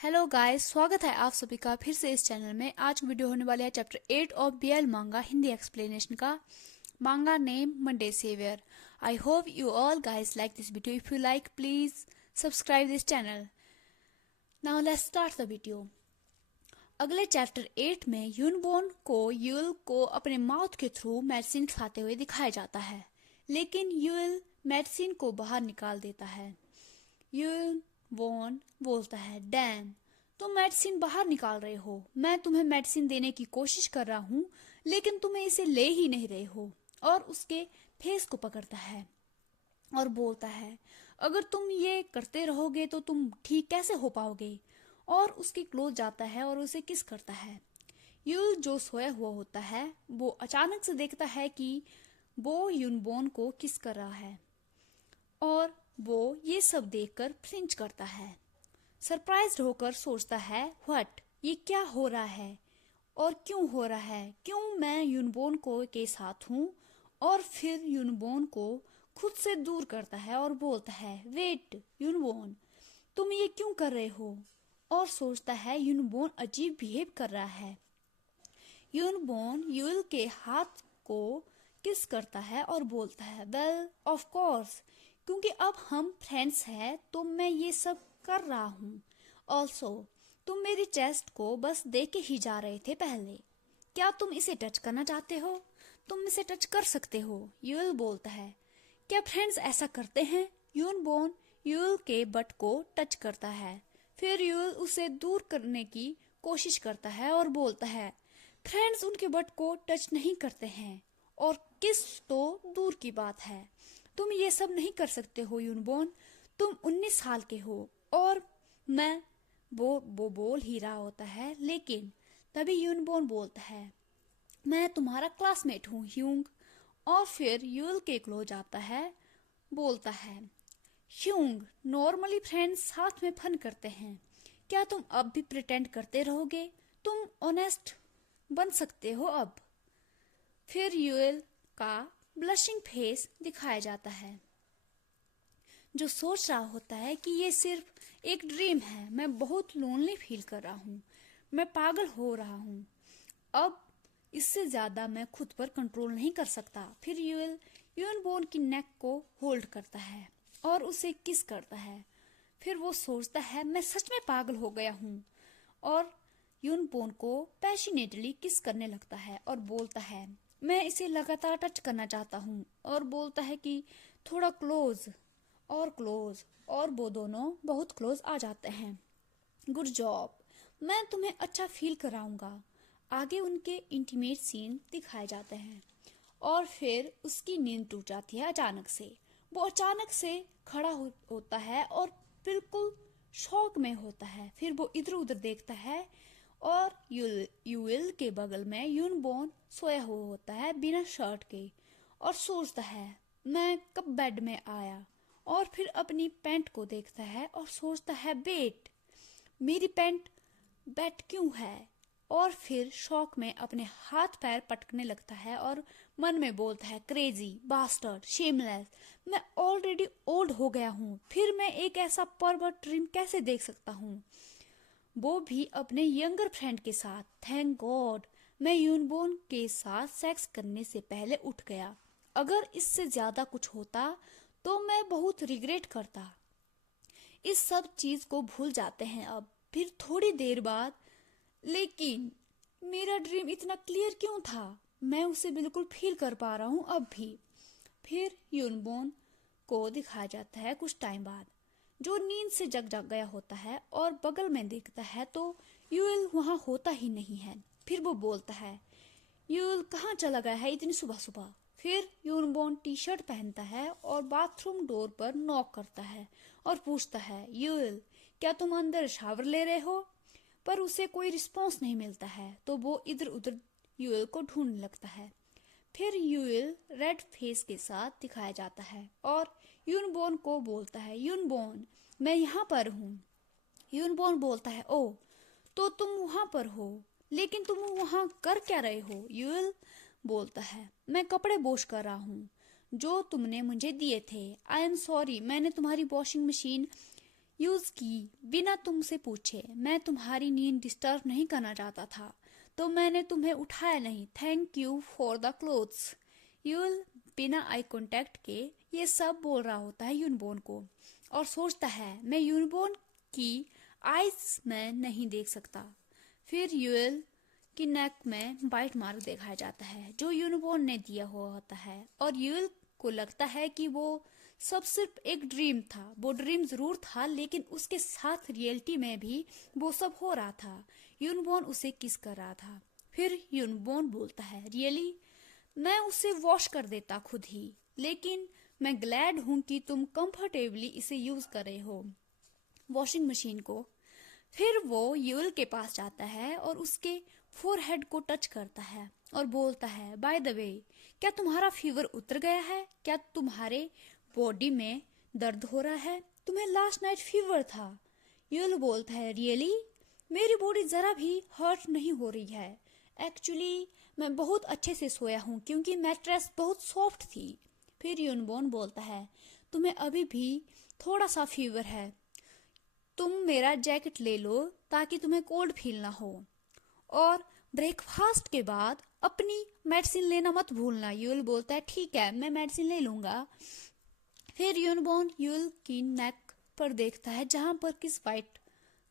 Hello guys, स्वागत है आप सभी का फिर से इस चैनल में। आज वीडियो होने वाली है चैप्टर 8 ऑफ बीएल मांगा हिंदी एक्सप्लेनेशन का। Manga name Monday saviour. I hope you all guys like this video. If you like please subscribe this channel. Now let's start the video. अगले चैप्टर 8 में यूनबोर्न को यूल को अपने माउथ के through medicine खाते हुए दिखाया जाता है, लेकिन यूल मेडिसिन को बाहर निकाल देता है। यूल वॉन बोलता है, डैम, तुम मेडिसिन बाहर निकाल रहे हो। मैं तुम्हें मेडिसिन देने की कोशिश कर रहा हूँ, लेकिन तुम्हें इसे ले ही नहीं रहे हो। और उसके फेस को पकड़ता है और बोलता है, अगर तुम ये करते रहोगे तो तुम ठीक कैसे हो पाओगे। और उसके क्लोज जाता है और उसे किस करता है। यूल जो सोया हुआ होता है वो अचानक से देखता है कि वो यूनबोर्न को किस कर रहा है और वो ये सब देखकर फ्लिंच करता है। सरप्राइज्ड होकर सोचता है, व्हाट, ये क्या हो रहा है और क्यों हो रहा है, क्यों मैं यूनबोर्न को के साथ हूँ। और फिर यूनबोर्न को खुद से दूर करता है और बोलता है, वेट यूनबोर्न, तुम ये क्यों कर रहे हो। और सोचता है यूनबोर्न अजीब बिहेव कर रहा है। यूनबोर्न यूल के हाथ को किस करता है और बोलता है, वेल ऑफ कोर्स, क्योंकि अब हम फ्रेंड्स हैं तो मैं ये सब कर रहा हूँ। ऑल्सो तुम मेरी चेस्ट को बस देके ही जा रहे थे पहले। क्या तुम इसे टच करना चाहते हो? तुम इसे टच कर सकते हो। यूल बोलता है, क्या फ्रेंड्स ऐसा करते हैं? यूनबोर्न यूल के बट को टच करता है। फिर यूल उसे दूर करने की कोशिश करता है और बोलता है, फ्रेंड्स उनके बट को टच नहीं करते हैं, और किस तो दूर की बात है। तुम ये सब नहीं कर सकते हो यूनबोर्न, तुम 19 साल के हो। और मैं वो बोल ही रहा होता है, लेकिन तभी यूनबोर्न बोलता है, मैं तुम्हारा क्लासमेट हूँ ह्यूंग। और फिर यूल के क्लोज आता है, बोलता है, ह्यूंग, नॉर्मली फ्रेंड्स साथ में फन करते हैं, क्या तुम अब भी प्रिटेंड करते रहोगे? तुम ऑनेस्ट बन सकते हो अब। फिर यूल का ब्लशिंग फेस दिखाया जाता है, जो सोच रहा होता है कि ये सिर्फ एक ड्रीम है। मैं बहुत लोनली फील कर रहा हूँ, मैं पागल हो रहा हूँ, अब इससे ज्यादा मैं खुद पर कंट्रोल नहीं कर सकता। फिर यूनबोर्न की नेक को होल्ड करता है और उसे किस करता है। फिर वो सोचता है, मैं सच में पागल हो गया हूँ। और यूनबोर्न को पैशनेटली किस करने लगता है और बोलता है, मैं इसे लगातार टच करना चाहता हूँ। और बोलता है कि थोड़ा क्लोज और क्लोज, और वो दोनों बहुत क्लोज आ जाते हैं। गुड जॉब, मैं तुम्हें अच्छा फील कराऊंगा। आगे उनके इंटीमेट सीन दिखाए जाते हैं और फिर उसकी नींद टूट जाती है अचानक से। वो अचानक से खड़ा होता है और बिल्कुल शॉक में होता है। फिर वो इधर उधर देखता है और यूल के बगल में यूनबोर्न सोया हुआ होता है बिना शर्ट के, और सोचता है, मैं कब बेड में आया। और फिर अपनी पैंट को देखता है और सोचता है, वेट, मेरी पैंट वेट क्यों है। और फिर शौक में अपने हाथ पैर पटकने लगता है और मन में बोलता है, क्रेजी बास्टर्ड, शेमलेस, मैं ऑलरेडी ओल्ड हो गया हूँ, फिर मैं एक ऐसा परवर्ट ड्रीम कैसे देख सकता हूँ, वो भी अपने यंगर फ्रेंड के साथ। थैंक गॉड मैं यूनबोर्न के साथ सेक्स करने से पहले उठ गया। अगर इससे ज्यादा कुछ होता तो मैं बहुत रिग्रेट करता। इस सब चीज को भूल जाते हैं अब। फिर थोड़ी देर बाद, लेकिन मेरा ड्रीम इतना क्लियर क्यों था, मैं उसे बिल्कुल फील कर पा रहा हूँ अब भी। फिर यूनबोर्न को दिखाया जाता है कुछ टाइम बाद, जो नींद से जग गया होता है और बगल में देखता है तो यूल वहां होता ही नहीं है। फिर वो बोलता है, यूल कहाँ चला गया है इतनी सुबह सुबह। फिर यूनबोर्न टी शर्ट पहनता है और बाथरूम डोर पर नॉक करता है और पूछता है, यूल, क्या तुम अंदर शावर ले रहे हो? पर उसे कोई रिस्पॉन्स नहीं मिलता है तो वो इधर उधर यूएल को ढूंढने लगता है। फिर यूएल रेड फेस के साथ दिखाया जाता है और यूनबोर्न को बोलता है, यूनबोर्न, मैं यहाँ पर हूँ। यूनबोर्न बोलता है, ओ, तो तुम वहां पर हो, लेकिन तुम वहां कर क्या रहे हो? यूएल बोलता है, मैं कपड़े वॉश कर रहा हूँ जो तुमने मुझे दिए थे। आई एम सॉरी, मैंने तुम्हारी वॉशिंग मशीन यूज की बिना तुमसे पूछे। मैं तुम्हारी नींद डिस्टर्ब नहीं करना चाहता था, तो मैंने तुम्हें उठाया नहीं। Thank you for the clothes. You'll बिना आई कांटेक्ट के ये सब बोल रहा होता है यूनबोन को, और सोचता है मैं यूनबोन की आईज में नहीं देख सकता। फिर यूल की नेक में बाइट मार्क दिखाया जाता है जो यूनबोन ने दिया हुआ होता है, और यूल को लगता है कि वो सब सिर्फ एक ड्रीम था। वो ड्रीम जरूर था, लेकिन उसके साथ रियलिटी में भी वो सब हो रहा था। यूनबोन उसे किस कर रहा था। फिर यूनबोन बोलता है, रियली मैं उसे वॉश कर देता खुद ही, लेकिन मैं ग्लैड हूं कि तुम कंफर्टेबली इसे यूज कर रहे हो, वॉशिंग मशीन को। फिर वो यूल के पास जाता है और उसके फोरहेड को टच करता है और बोलता है, बाय द वे, क्या तुम्हारा फीवर उतर गया है? क्या तुम्हारे बॉडी में दर्द हो रहा है? तुम्हें लास्ट नाइट फीवर था। यूल बोलता है, रियली मेरी बॉडी जरा भी हर्ट नहीं हो रही है। एक्चुअली मैं बहुत अच्छे से सोया हूँ क्योंकि मैट्रेस बहुत सॉफ्ट थी। फिर यूनबोन बोलता है, तुम्हें अभी भी थोड़ा सा फीवर है, तुम मेरा जैकेट ले लो ताकि तुम्हें कोल्ड फील ना हो, और ब्रेकफास्ट के बाद अपनी मेडिसिन लेना मत भूलना। यूल बोलता है, ठीक है, मैं मेडिसिन ले लूंगा। फिर यूनबोन यूल की नेक पर देखता है जहां पर किस फाइट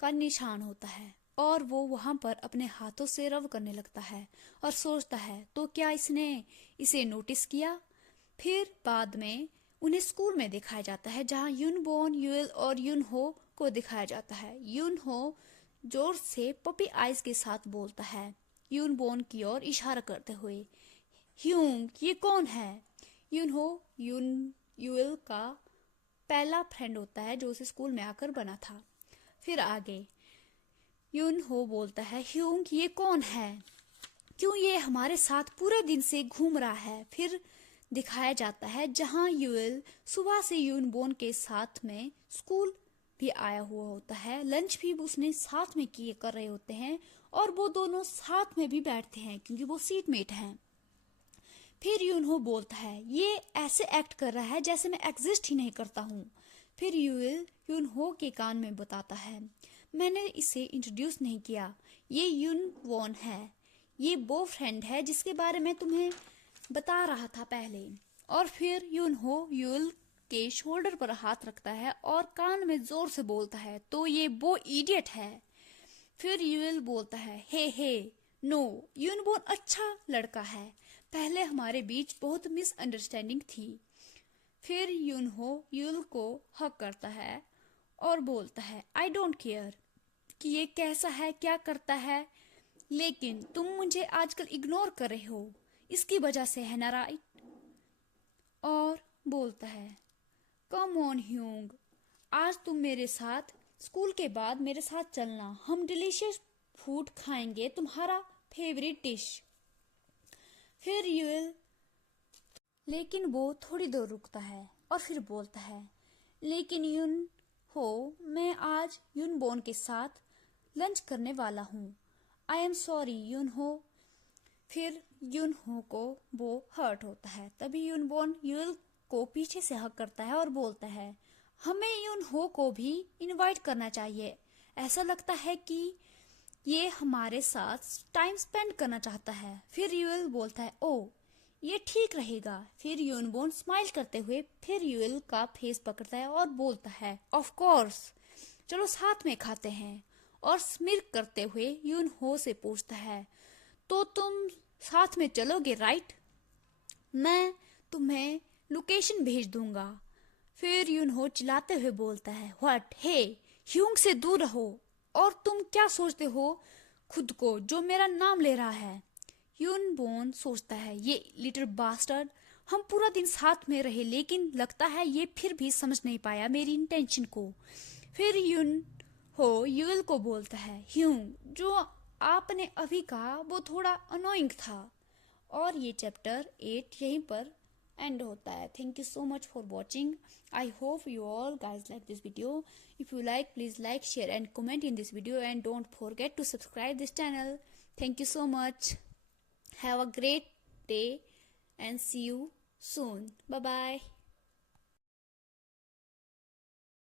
का निशान होता है, और वो वहां पर अपने हाथों से रब करने लगता है और सोचता है, तो क्या इसने इसे नोटिस किया? फिर बाद में उन्हें स्कूल में दिखाया जाता है जहां यूनबोन, यूल और यूनहो को दिखाया जाता है। यूनहो जोर से पपी आइज के साथ बोलता है, यूनबोन की ओर इशारा करते हुए, ह्यूंग ये कौन है? यूनहो यूल का पहला फ्रेंड होता है जो उसे स्कूल में आकर बना था। फिर आगे यूनहो बोलता है, ह्यूंग ये कौन है? क्यों ये हमारे साथ पूरे दिन से घूम रहा है? फिर दिखाया जाता है जहां यूल सुबह से यूनबोन के साथ में स्कूल भी आया हुआ होता है, लंच भी उसने साथ में किए कर रहे होते हैं, और वो दोनों साथ में भी बैठते हैं क्योंकि वो सीटमेट हैं। फिर यूनहो बोलता है, ये ऐसे एक्ट कर रहा है जैसे मैं एग्जिस्ट ही नहीं करता हूँ। फिर यूनहो के कान में बताता है, मैंने इसे इंट्रोड्यूस नहीं किया, ये यूनवोन है, ये वो फ्रेंड है जिसके बारे में तुम्हें बता रहा था पहले। और फिर यूनहो यूल के शोल्डर पर हाथ रखता है और कान में जोर से बोलता है, तो ये वो इडियट है। फिर यूल बोलता है, हे नो, यूनबोन अच्छा लड़का है, पहले हमारे बीच बहुत मिसअंडरस्टैंडिंग थी। फिर यूनहो यूल को हक करता है और बोलता है, आई डोंट केयर कि ये कैसा है, क्या करता है, लेकिन तुम मुझे आजकल इग्नोर कर रहे हो, इसकी वजह से है ना, राइट? और बोलता है, कम ऑन ह्यूंग, आज तुम मेरे साथ स्कूल के बाद मेरे साथ चलना, हम डिलीशियस फूड खाएंगे, तुम्हारा फेवरेट डिश। फिर यूल, लेकिन वो थोड़ी देर रुकता है और फिर बोलता है, लेकिन यून हो, मैं आज यूनबोन के साथ लंच करने वाला हूँ, आई एम सॉरी यूनहो। फिर यूनहो को वो हर्ट होता है, तभी यूनबोन यूल को पीछे से हक करता है और बोलता है, हमें यूनहो को भी इनवाइट करना चाहिए, ऐसा लगता है कि ये हमारे साथ टाइम स्पेंड करना चाहता है। फिर यूल बोलता है, ओ ये ठीक रहेगा। फिर यूनबोन स्माइल करते हुए फिर यूल का फेस पकड़ता है और बोलता है, ऑफ कोर्स, चलो साथ में खाते हैं। और स्मिर्क करते हुए यूनहो से पूछता है, तो तुम साथ में चलोगे राइट? मैं तुम्हें लोकेशन भेज दूंगा। फिर यूनहो चिल्लाते हुए बोलता है, व्हाट, हे, ह्यूंग से दूर रहो, और तुम क्या सोचते हो खुद को जो मेरा नाम ले रहा है? यूनबोन सोचता है, ये लिटिल बास्टर्ड, हम पूरा दिन साथ में रहे लेकिन लगता है ये फिर भी समझ नहीं पाया मेरी इंटेंशन को। फिर यूनहो यूल को बोलता है, ह्यूंग, जो आपने अभी कहा वो थोड़ा अनोइंग था। और ये चैप्टर 8 यहीं पर एंड होता है। Thank you so much for watching. I hope you all guys like this video. If you like, please like, share and comment in this video, and don't forget to subscribe this channel. Thank you so much. Have a great day and see you soon. Bye bye.